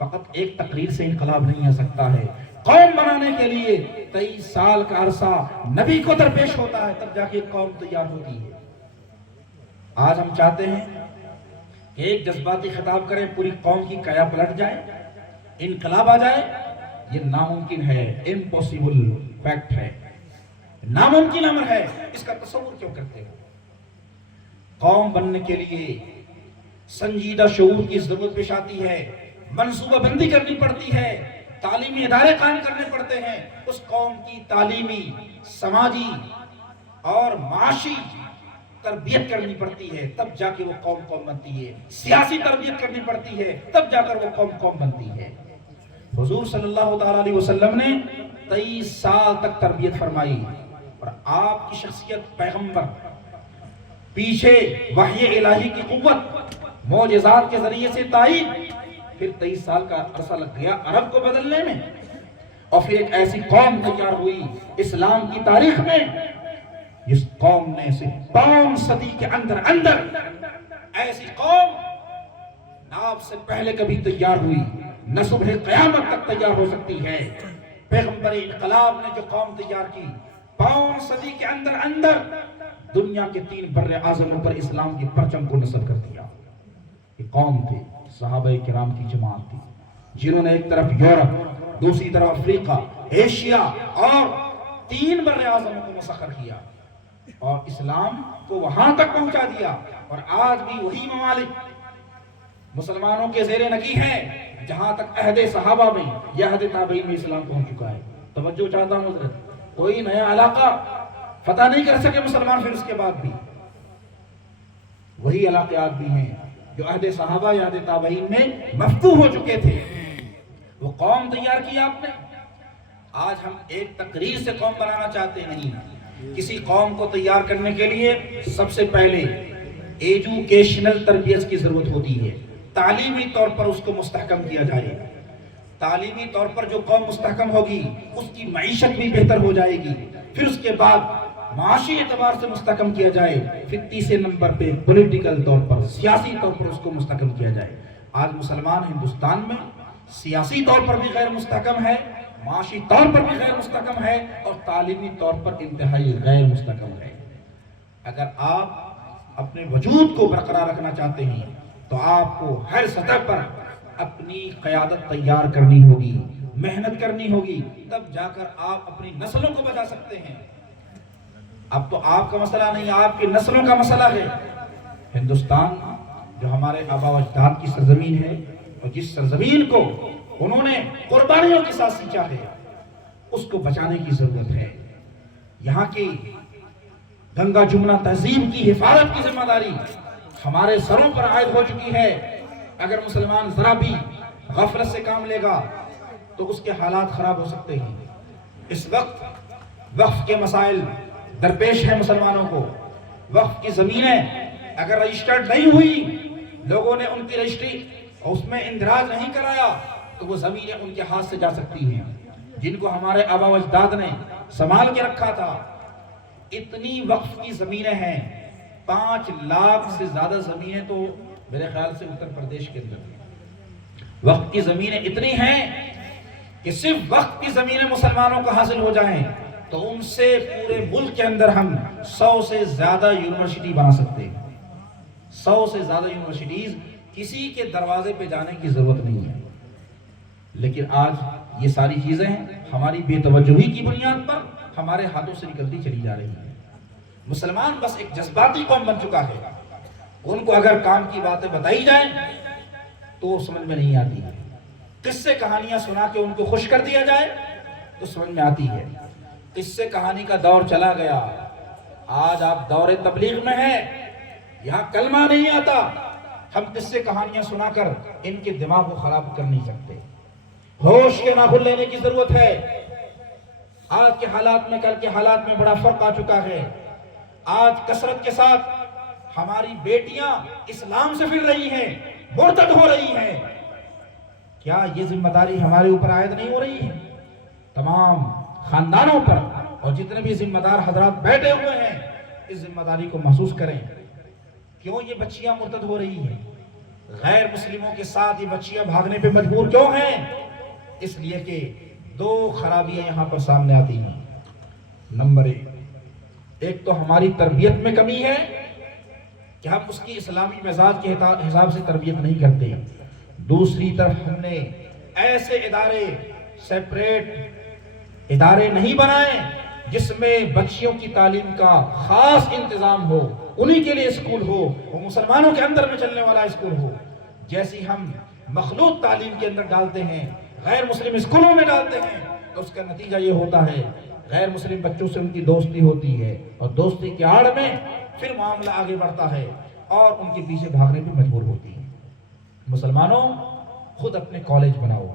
فقط ایک تقریر سے انقلاب نہیں آ سکتا ہے، قوم بنانے کے لیے 23 سال کا عرصہ نبی کو درپیش ہوتا ہے، تب جا کے قوم تیار ہوتی ہے۔ آج ہم چاہتے ہیں کہ ایک جذباتی خطاب کریں، پوری قوم کی کایا پلٹ جائے، انقلاب آ جائے، یہ ناممکن ہے، امپوسیبل فیکٹ ہے، ناممکن امر ہے۔ اس کا تصور کیوں کرتے ہو؟ قوم بننے کے لیے سنجیدہ شعور کی ضرورت پیش آتی ہے، منصوبہ بندی کرنی پڑتی ہے، تعلیمی ادارے قائم کرنے پڑتے ہیں، اس قوم کی تعلیمی، سماجی اور معاشی تربیت کرنی پڑتی ہے، تب جا کے وہ قوم قوم بنتی ہے، سیاسی تربیت کرنی پڑتی ہے، تب جا کر وہ قوم قوم بنتی ہے۔ حضور صلی اللہ تعالیٰ علیہ وسلم نے 23 سال تک تربیت فرمائی، اور آپ کی شخصیت پیغمبر، پیچھے وحی الہی کی قوت، معجزات کے ذریعے سے تائید، پھر 23 سال کا عرصہ لگ گیا عرب کو بدلنے میں، اور پھر ایک ایسی قوم تیار ہوئی اسلام کی تاریخ میں جس قوم نے صرف 5 صدی کے اندر ایسی قوم نہ آپ سے پہلے کبھی تیار ہوئی، نہ صبح قیامت تک تیار ہو سکتی ہے۔ پیغمبر انقلاب نے جو قوم تیار کی، 5 صدی کے اندر دنیا کے 3 بر اعظموں پر اسلام کی پرچم کو نصب کر دیا۔ یہ قوم تھی، صحابہ کرام کی جماعت تھی، جنہوں نے ایک طرف یورپ، دوسری طرف افریقہ، ایشیا اور 3 بر اعظموں کو مسخر کیا اور اسلام کو وہاں تک پہنچا دیا، اور آج بھی وہی ممالک مسلمانوں کے زیر نگی ہیں جہاں تک عہد صحابہ میں یا عہد تابعین میں اسلام پہنچ چکا ہے۔ توجہ چاہتا ہوں حضرت، کوئی نیا علاقہ فتح نہیں کر سکے مسلمان، پھر اس کے بعد بھی وہی علاقے آج بھی ہیں جو عہد صحابہ یا عہد تابعین میں مفتوح ہو چکے تھے۔ وہ قوم تیار کی آپ نے۔ آج ہم ایک تقریر سے قوم بنانا چاہتے نہیں، کسی قوم کو تیار کرنے کے لیے سب سے پہلے ایجوکیشنل تربیت کی ضرورت ہوتی ہے، تعلیمی طور پر اس کو مستحکم کیا جائے۔ تعلیمی طور پر جو قوم مستحکم ہوگی اس کی معیشت بھی بہتر ہو جائے گی، پھر اس کے بعد معاشی اعتبار سے مستحکم کیا جائے، پھر تیسرے نمبر پہ پولیٹیکل طور پر، سیاسی طور پر اس کو مستحکم کیا جائے۔ آج مسلمان ہندوستان میں سیاسی طور پر بھی غیر مستحکم ہے، معاشی طور پر بھی غیر مستحکم ہے، اور تعلیمی طور پر انتہائی غیر مستحکم ہے۔ اگر آپ اپنے وجود کو برقرار رکھنا چاہتے ہیں تو آپ کو ہر سطح پر اپنی قیادت تیار کرنی ہوگی، محنت کرنی ہوگی، تب جا کر آپ اپنی نسلوں کو بچا سکتے ہیں۔ اب تو آپ کا مسئلہ نہیں، آپ کی نسلوں کا مسئلہ ہے۔ ہندوستان جو ہمارے آبا و اجداد کی سرزمین ہے، اور جس سرزمین کو انہوں نے قربانیوں کے ساتھ سینچا ہے، اس کو بچانے کی ضرورت ہے۔ یہاں کی گنگا جمنا تہذیب کی حفاظت کی ذمہ داری ہمارے سروں پر عائد ہو چکی ہے۔ اگر مسلمان ذرا بھی غفلت سے کام لے گا تو اس کے حالات خراب ہو سکتے ہیں۔ اس وقت وقف کے مسائل درپیش ہیں مسلمانوں کو۔ وقف کی زمینیں اگر رجسٹرڈ نہیں ہوئی، لوگوں نے ان کی رجسٹری اور اس میں اندراج نہیں کرایا تو وہ زمینیں ان کے ہاتھ سے جا سکتی ہیں جن کو ہمارے آبا و اجداد نے سنبھال کے رکھا تھا۔ اتنی وقف کی زمینیں ہیں، 5 لاکھ سے زیادہ زمینیں تو میرے خیال سے اتر پردیش کے اندر ہیں۔ وقف کی زمینیں اتنی ہیں کہ صرف وقف کی زمینیں مسلمانوں کو حاصل ہو جائیں تو ان سے پورے ملک کے اندر ہم 100 سے زیادہ یونیورسٹی بنا سکتے ہیں۔ 100 سے زیادہ یونیورسٹیز، کسی کے دروازے پہ جانے کی ضرورت نہیں ہے۔ لیکن آج یہ ساری چیزیں ہماری بے توجہی کی بنیاد پر ہمارے ہاتھوں سے نکلتی چلی جا رہی ہیں۔ مسلمان بس ایک جذباتی قوم بن چکا ہے، ان کو اگر کام کی باتیں بتائی جائیں تو سمجھ میں نہیں آتی ہے، قصے کہانیاں سنا کے ان کو خوش کر دیا جائے تو سمجھ میں آتی ہے۔ قصے کہانی کا دور چلا گیا، آج آپ دور تبلیغ میں ہیں، یہاں کلمہ نہیں آتا، ہم قصے کہانیاں سنا کر ان کے دماغ کو خراب کر نہیں سکتے۔ ہوش کے ناخن لینے کی ضرورت ہے۔ آج کے حالات میں کل کے حالات میں بڑا فرق آ چکا ہے۔ آج کثرت کے ساتھ ہماری بیٹیاں اسلام سے پھر رہی ہیں، مرتد ہو رہی ہیں۔ کیا یہ ذمہ داری ہمارے اوپر عائد نہیں ہو رہی ہے؟ تمام خاندانوں پر اور جتنے بھی ذمہ دار حضرات بیٹھے ہوئے ہیں اس ذمہ داری کو محسوس کریں۔ کیوں یہ بچیاں مرتد ہو رہی ہیں؟ غیر مسلموں کے ساتھ یہ بچیاں بھاگنے پہ مجبور کیوں ہیں؟ اس لیے کہ 2 خرابیاں یہاں پر سامنے آتی ہیں۔ نمبر 1 تو ہماری تربیت میں کمی ہے کہ ہم اس کی اسلامی مزاج کے حساب سے تربیت نہیں کرتے۔ دوسری طرف ہم نے ایسے ادارے سیپریٹ ادارے نہیں بنائے جس میں بچیوں کی تعلیم کا خاص انتظام ہو، انہی کے لیے اسکول ہو، وہ مسلمانوں کے اندر میں چلنے والا اسکول ہو۔ جیسی ہم مخلوط تعلیم کے اندر ڈالتے ہیں، غیر مسلم اسکولوں میں ڈالتے ہیں، تو اس کا نتیجہ یہ ہوتا ہے غیر مسلم بچوں سے ان کی دوستی ہوتی ہے اور دوستی کی آڑ میں پھر معاملہ آگے بڑھتا ہے اور ان کے پیچھے بھاگنے پہ مجبور ہوتی ہے۔ مسلمانوں، خود اپنے کالج بناؤ،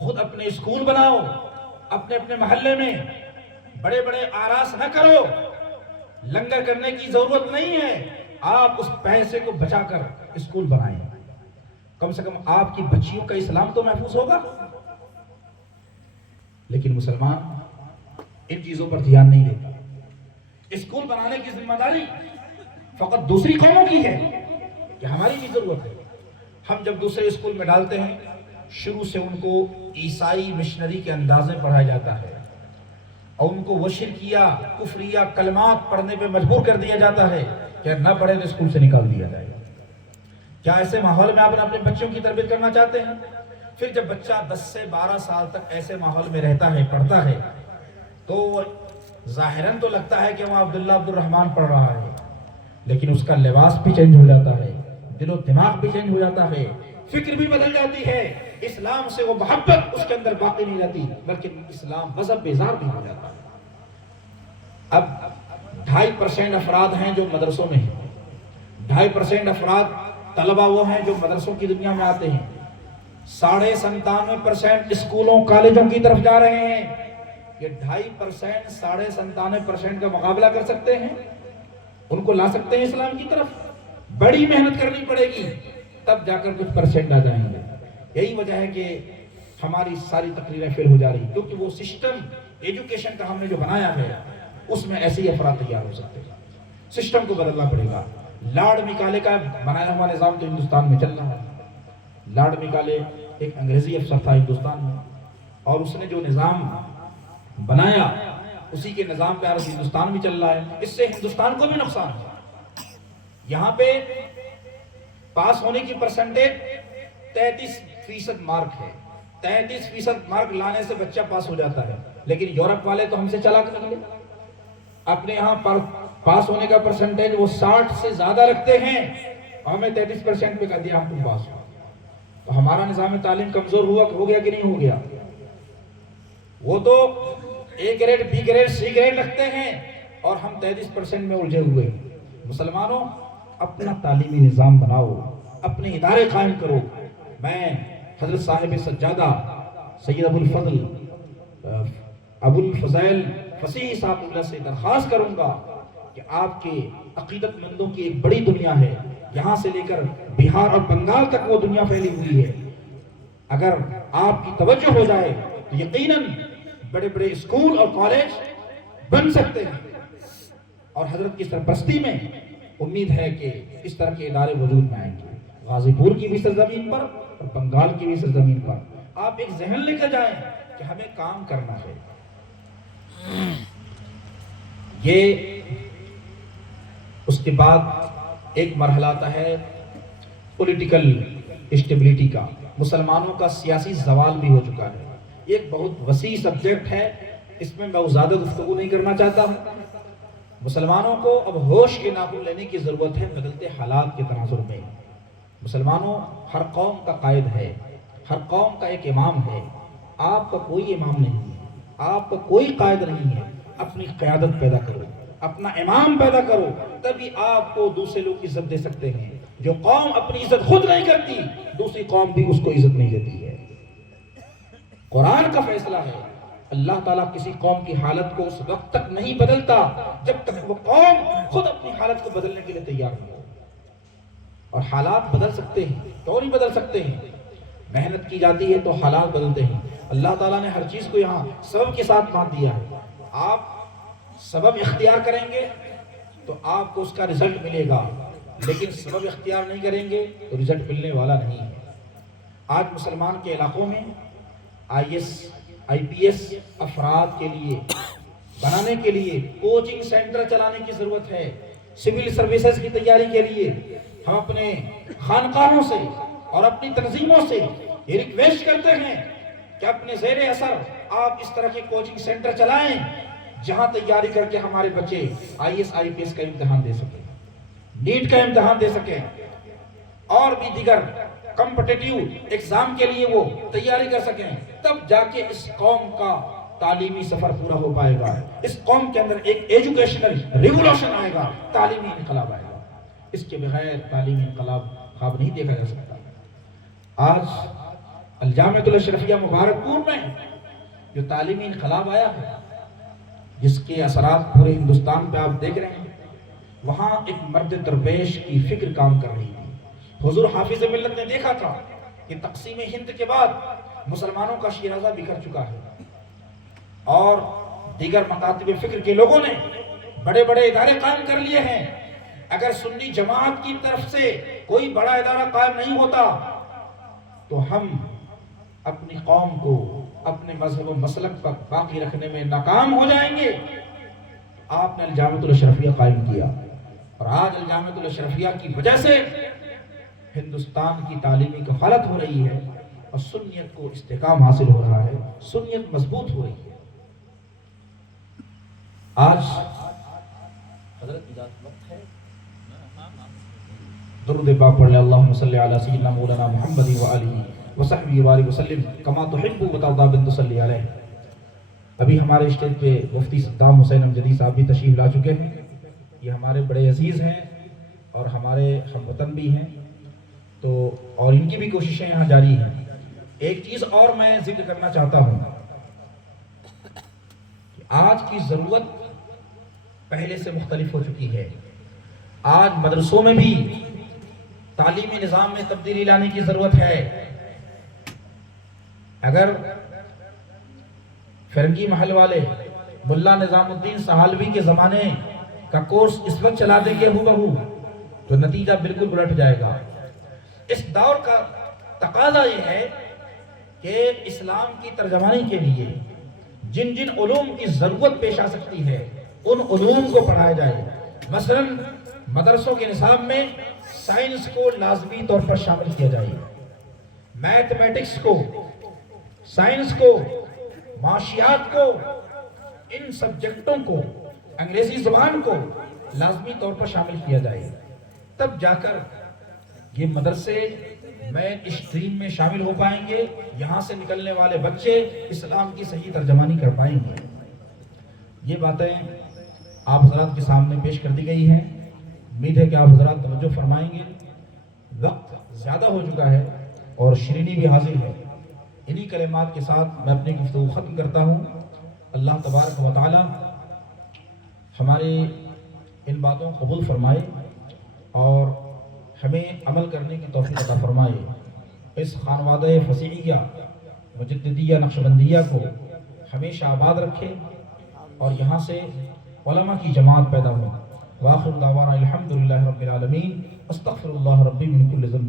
خود اپنے اسکول بناؤ، اپنے اپنے محلے میں بڑے بڑے آراس نہ کرو۔ لنگر کرنے کی ضرورت نہیں ہے، آپ اس پیسے کو بچا کر اسکول بنائیں، کم سے کم آپ کی بچیوں کا اسلام تو محفوظ ہوگا۔ لیکن مسلمان ان چیزوں پر دھیان نہیں دیتا۔ اسکول بنانے کی ذمہ داری فقط دوسری قوموں کی ہے کہ ہماری بھی ضرورت ہے۔ ہم جب دوسرے اسکول میں ڈالتے ہیں، شروع سے ان کو عیسائی مشنری کے انداز میں پڑھایا جاتا ہے اور ان کو وہ شرکیہ کفریہ کلمات پڑھنے پہ مجبور کر دیا جاتا ہے کہ نہ پڑھے تو اسکول سے نکال دیا جائے گا۔ کیا ایسے ماحول میں آپ اپنے بچوں کی تربیت کرنا چاہتے ہیں؟ پھر جب بچہ 10 سے 12 سال تک ایسے ماحول میں رہتا ہے، پڑھتا ہے، تو ظاہراً تو لگتا ہے کہ وہ عبداللہ عبد الرحمن پڑھ رہا ہے، لیکن اس کا لباس بھی چینج ہو جاتا ہے، دل و دماغ بھی چینج ہو جاتا ہے، فکر بھی بدل جاتی ہے، اسلام سے وہ محبت اس کے اندر باقی نہیں رہتی، بلکہ اسلام غضب بیزار بھی ہو جاتا ہے۔ اب 2.5% افراد ہیں جو مدرسوں میں ہیں، 2.5% افراد طلبہ وہ ہیں جو مدرسوں کی دنیا میں آتے ہیں، 97.5% اسکولوں کالجوں کی طرف جا رہے ہیں۔ یہ 2.5% 97.5% کا مقابلہ کر سکتے ہیں؟ ان کو لا سکتے ہیں اسلام کی طرف؟ بڑی محنت کرنی پڑے گی، تب جا کر کچھ پرسنٹ آ جائیں گے۔ یہی وجہ ہے کہ ہماری ساری تقریریں فیل ہو جا رہی، کیونکہ وہ سسٹم ایجوکیشن کا ہم نے جو بنایا ہے اس میں ایسے ہی افراد تیار ہو سکتے ہیں۔ سسٹم کو بدلنا پڑے گا۔ لارڈ میکالے کا بنایا ہوا نظام تو ہندوستان میں چل رہا ہے۔ لارڈ میکالے ایک انگریزی افسر تھا ہندوستان میں، اور اس نے جو نظام بنایا اسی کے نظام پہ آج ہندوستان بھی چل رہا ہے۔ اس سے ہندوستان کو بھی نقصان ہے۔ یہاں پہ پاس ہونے کی پرسنٹیج 33% مارک ہے، 33% مارک لانے سے بچہ پاس ہو جاتا ہے، لیکن یورپ والے تو ہم سے چلا کر نکلے۔ اپنے یہاں پر پاس ہونے کا پرسنٹیج وہ 60 سے زیادہ رکھتے ہیں اور ہمیں 33% پہ کر دیا ہم تم پاس ہو۔ تو ہمارا نظام تعلیم کمزور ہو گیا کہ نہیں ہو گیا؟ وہ تو A grade B grade C grade رکھتے ہیں اور ہم 33% میں الجھے ہوئے ہیں۔ مسلمانوں، اپنا تعلیمی نظام بناؤ، اپنے ادارے قائم کرو۔ میں حضرت صاحب سجادہ سید ابو الفضائل فصیح صاحب اللہ سے درخواست کروں گا کہ آپ کے عقیدت مندوں کی ایک بڑی دنیا ہے، یہاں سے لے کر بہار اور بنگال تک وہ دنیا پھیلی ہوئی ہے. اگر آپ کی توجہ ہو جائے تو یقیناً بڑے بڑے اسکول اور کالج بن سکتے ہیں. اور حضرت کی سرپرستی میں امید ہے کہ اس طرح کے ادارے وجود میں آئیں گے. غازی پور کی بھی سرزمین پر اور بنگال کی بھی سرزمین پر آپ ایک ذہن لے کر جائیں کہ ہمیں کام کرنا ہے. یہ اس کے بعد ایک مرحلہ آتا ہے پولیٹیکل اسٹیبلٹی کا. مسلمانوں کا سیاسی زوال بھی ہو چکا ہے. یہ ایک بہت وسیع سبجیکٹ ہے, اس میں میں زیادہ گفتگو نہیں کرنا چاہتا ہوں. مسلمانوں کو اب ہوش کے ناخن لینے کی ضرورت ہے بدلتے حالات کے تناظر میں. مسلمانوں ہر قوم کا قائد ہے, ہر قوم کا ایک امام ہے. آپ کا کوئی امام نہیں ہے, آپ کا کوئی قائد نہیں ہے. اپنی قیادت پیدا کرو, اپنا امام پیدا کرو, تبھی آپ کو دوسرے لوگ عزت دے سکتے ہیں. جو قوم اپنی عزت خود نہیں کرتی, دوسری قوم بھی اس کو عزت نہیں دیتی ہے. قرآن کا فیصلہ ہے, اللہ تعالیٰ کسی قوم کی حالت کو اس وقت تک نہیں بدلتا جب تک وہ قوم خود اپنی حالت کو بدلنے کے لیے تیار ہو. اور حالات بدل سکتے ہیں, کیوں نہیں بدل سکتے ہیں؟ محنت کی جاتی ہے تو حالات بدلتے ہیں. اللہ تعالیٰ نے ہر چیز کو یہاں سبب کے ساتھ باندھ دیا ہے. آپ سبب اختیار کریں گے تو آپ کو اس کا رزلٹ ملے گا, لیکن سبب اختیار نہیں کریں گے تو رزلٹ ملنے والا نہیں ہے. آج مسلمان کے علاقوں میں IAS IPS افراد کے لیے بنانے کے لیے کوچنگ سینٹر چلانے کی ضرورت ہے. سول سروسز کی تیاری کے لیے ہم اپنے خانقاہوں سے اور اپنی تنظیموں سے یہ ریکویسٹ کرتے ہیں کہ اپنے زیر اثر آپ اس طرح کے کوچنگ سینٹر چلائیں جہاں تیاری کر کے ہمارے بچے IAS IPS کا امتحان دے سکیں, نیٹ کا امتحان دے سکیں, اور بھی دیگر کمپٹیٹیو ایگزام کے لیے وہ تیاری کر سکیں. تب جا کے اس قوم کا تعلیمی سفر پورا ہو پائے گا. اس قوم کے اندر ایک ایجوکیشنل ریولوشن آئے گا, تعلیمی انقلاب آئے گا. اس کے بغیر تعلیمی انقلاب خواب نہیں دیکھا جا سکتا. آج الجامعۃ الاشرفیہ مبارک پور میں جو تعلیمی انقلاب آیا ہے, جس کے اثرات پورے ہندوستان پہ آپ دیکھ رہے ہیں, وہاں ایک مرد درویش کی فکر کام کر رہی ہے. حضور حافظ ملت نے دیکھا تھا کہ تقسیم ہند کے بعد مسلمانوں کا شیرازہ بکھر چکا ہے, اور دیگر مکاتب فکر کے لوگوں نے بڑے بڑے ادارے قائم کر لیے ہیں. اگر سنی جماعت کی طرف سے کوئی بڑا ادارہ قائم نہیں ہوتا تو ہم اپنی قوم کو اپنے مذہب و مسلک پر باقی رکھنے میں ناکام ہو جائیں گے. آپ نے الجامعۃ الاشرفیہ قائم کیا, اور آج الجامعۃ الاشرفیہ کی وجہ سے ہندوستان کی تعلیمی کفالت ہو رہی ہے, اور سنیت کو استحکام حاصل ہو رہا ہے, سنیت مضبوط ہو رہی ہے. آج حضرت اجازت وقت ہے, درود پاک پڑھ لیں. اللہم صلی علی سیدنا مولانا محمد و آلہ وصحبہ وآلہ وسلم کما تحب و ترضی بن تصلی علیہ. ابھی ہمارے اسٹیج پہ مفتی صدام حسین امجدی صاحب بھی تشریف لا چکے ہیں. یہ ہمارے بڑے عزیز ہیں اور ہمارے ہم وطن بھی ہیں, تو اور ان کی بھی کوششیں یہاں جاری ہیں. ایک چیز اور میں ذکر کرنا چاہتا ہوں کہ آج کی ضرورت پہلے سے مختلف ہو چکی ہے. آج مدرسوں میں بھی تعلیمی نظام میں تبدیلی لانے کی ضرورت ہے. اگر فرنگی محل والے ملا نظام الدین سہالوی کے زمانے کا کورس اس وقت چلا دیں گے ہو بہو, تو نتیجہ بالکل الٹ جائے گا. اس دور کا تقاضا یہ ہے کہ اسلام کی ترجمانی کے لیے جن جن علوم کی ضرورت پیش آ سکتی ہے ان علوم کو پڑھایا جائے. مثلا مدرسوں کے نصاب میں سائنس کو لازمی طور پر شامل کیا جائے, میتھمیٹکس کو, سائنس کو, معاشیات کو, ان سبجیکٹوں کو, انگریزی زبان کو لازمی طور پر شامل کیا جائے. تب جا کر یہ مدرسے مین اسٹریم میں شامل ہو پائیں گے. یہاں سے نکلنے والے بچے اسلام کی صحیح ترجمانی کر پائیں گے. یہ باتیں آپ حضرات کے سامنے پیش کر دی گئی ہیں. امید ہے کہ آپ حضرات توجہ فرمائیں گے. وقت زیادہ ہو چکا ہے اور شرینی بھی حاضر ہے. انہی کلمات کے ساتھ میں اپنی گفتگو ختم کرتا ہوں. اللہ تبارک و تعالی ہمارے ان باتوں کو قبول فرمائے اور ہمیں عمل کرنے کی توفیق عطا فرمائے، اس خانوادہ فصیحیہ مجددیہ نقشبندیہ کو ہمیشہ آباد رکھے اور یہاں سے علماء کی جماعت پیدا ہو۔ وآخر دعوانا الحمدللہ رب العالمین، استغفر اللہ ربی من کل ذنب